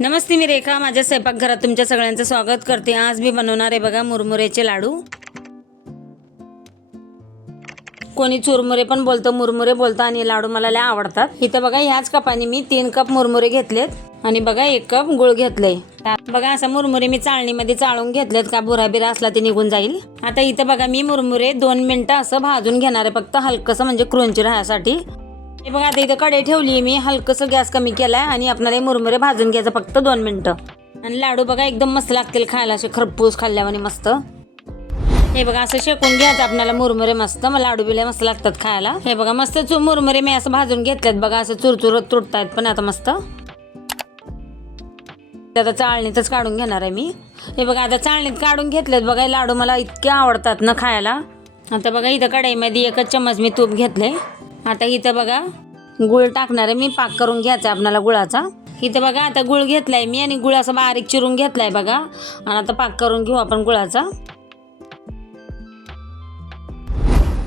नमस्ते मी रेखा माझ्या स्वयंपाकघरात तुमच्या सगळ्यांचं स्वागत करते. आज मी बनवणार आहे बघा मुरमुरेचे लाडू. कोणी चुरमुरे पण बोलतं मुरमुरे बोलतं आणि लाडू मला लय आवडतात. इथं बघा ह्याच कपाने मी तीन कप मुरमुरे घेतलेत आणि बघा एक कप गुळ घेतलंय. बघा असं मुरमुरे मी चाळणीमध्ये चाळून घेतलेत का बुरा बिरा असला ते निघून जाईल. आता इथं बघा मी मुरमुरे दोन मिनिटं असं भाजून घेणार आहे. फक्त हलकंसं म्हणजे क्रुंची राहण्यासाठी. हे बघा आता इथं कढई ठेवली मी. हलकंसं गॅस कमी केलाय आणि आपल्याला हे मुरमुरे भाजून घ्यायचं फक्त दोन मिनटं. आणि लाडू बघा एकदम मस्त लागतील खायला. असे खरपूस खाल्ल्यावानी मस्त. हे बघा असं शेकून घ्यायचं आपल्याला मुरमुरे मस्त. मग लाडू बिले मस्त लागतात खायला. हे बघा मस्त चु मुरमुरे मी असं भाजून घेतल्यात बघा असं चुरचुरत तुटतायत पण आता मस्त. ते आता चाळणीतच काढून घेणार आहे मी. हे बघा आता चाळणीत काढून घेतलेत बघा हे लाडू मला इतके आवडतात ना खायला. आता बघा इथं कढईमध्ये एकच चम्मच मी तूप घेतले आता इथं बघा गुळ टाकणार आहे मी पाक करून घ्यायचा आपल्याला गुळाचा. इथं बघा आता गुळ घेतलाय मी आणि गुळ असं बारीक चिरून घेतलाय बघा. आणि आता पाक करून घेऊ आपण गुळाचा.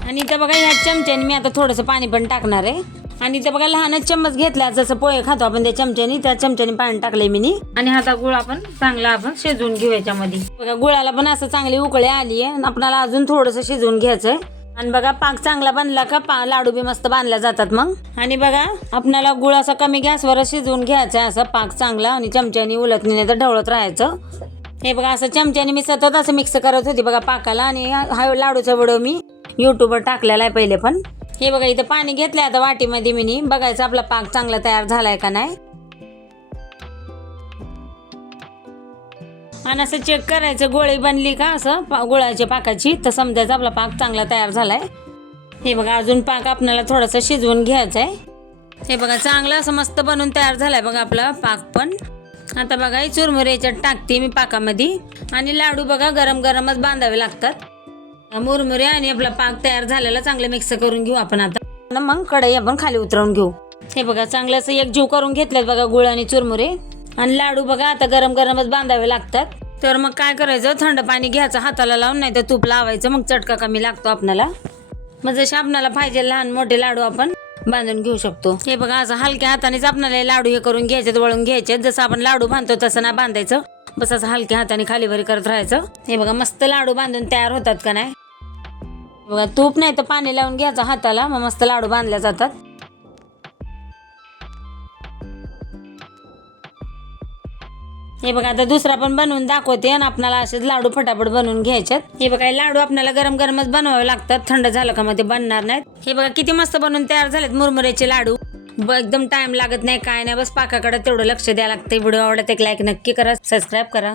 आणि इथं बघा ह्या चमच्याने मी आता थोडंसं पाणी पण टाकणार आहे. आणि इथं बघा लहानच चम्मच घेतला जसं पोहे खातो आपण त्या चमच्याने त्या चमच्याने पाणी टाकलंय मी आणि हाता गुळ आपण चांगला आपण शिजवून घेऊ याच्यामध्ये. बघा गुळाला पण असं चांगली उकळी आली आहे आणि आपल्याला अजून थोडंसं शिजवून घ्यायचंय. आणि बघा पाक चांगला बनला का? पा लाडू बी मस्त बांधल्या जातात मग. आणि बघा आपणाला गुळ असा कमी गॅसवर शिजवून घ्यायचा आहे असं पाक चांगला आणि चमच्याने नाही तर ढवळत राहायचं. हे बघा असं चमच्याने मी सतत असं मिक्स करत होती बघा पाकाला आणि हा लाडूचा व्हिडिओ मी युट्यूबवर टाकलेला आहे पहिले पण. हे बघा इथं पाणी घेतलंय आता वाटीमध्ये मी बघायचं आपला पाक चांगला तयार झालाय का नाही. आणि असं चेक करायचं गोळी बनली का असं पा- गुळाच्या पाकाची. तर समजायचं आपला पाक चांगला तयार झालाय. हे बघा अजून पाक आपल्याला थोडंसं शिजवून घ्यायचं आहे हे बघा चांगलं असं मस्त बनवून तयार झालाय बघा आपला पाक पण. आता बघा ही चुरमुरे याच्यात टाकते मी पाकामध्ये. आणि लाडू बघा गरम गरमच बांधावे लागतात. मुरमुरे आणि आपला पाक तयार झालेला चांगलं मिक्स करून घेऊ आपण आता. मग कढई आपण खाली उतरवून घेऊ. हे बघा चांगलं असं एक जीव करून घेतलेत बघा गुळ आणि चुरमुरे. आणि लाडू बघा आता गरम गरमच बांधावे लागतात. तर मग काय करायचं? थंड पाणी घ्यायचं हाताला लावून नाही तर तूप लावायचं. मग चटका कमी लागतो आपणाला. मग जसे आपणाला पाहिजे लहान मोठे लाडू आपण बांधून घेऊ शकतो. हे बघा असं हलक्या हातानेच आपणाला हे लाडू हे करून घ्यायचे वळून घ्यायचे जसं आपण लाडू बांधतो तसं नाही बांधायचं. बस असं हलक्या हाताने खालीवरी करत राहायचं. हे बघा मस्त लाडू बांधून तयार होतात का नाही? बघा तूप नाही तर पाणी लावून घ्यायचं हाताला. मग मस्त लाडू बांधल्या जातात. हे बघा आता दुसरा पण बनवून दाखवते आणि आपल्याला असेच लाडू फटाफट बनवून घ्यायच्यात हे बघा लाडू आपल्याला गरम गरमच बनवावे लागतात. थंड झालं का मग ते बनणार नाहीत. हे बघा किती मस्त बनवून तयार झालेत मुरमुऱ्याचे लाडू. ब- एकदम टाइम लागत नाही काय नाही बस पाकाकडे तेवढं लक्ष द्यावं लागतं व्हिडिओ आवडत एक लाईक नक्की करा सबस्क्राईब करा.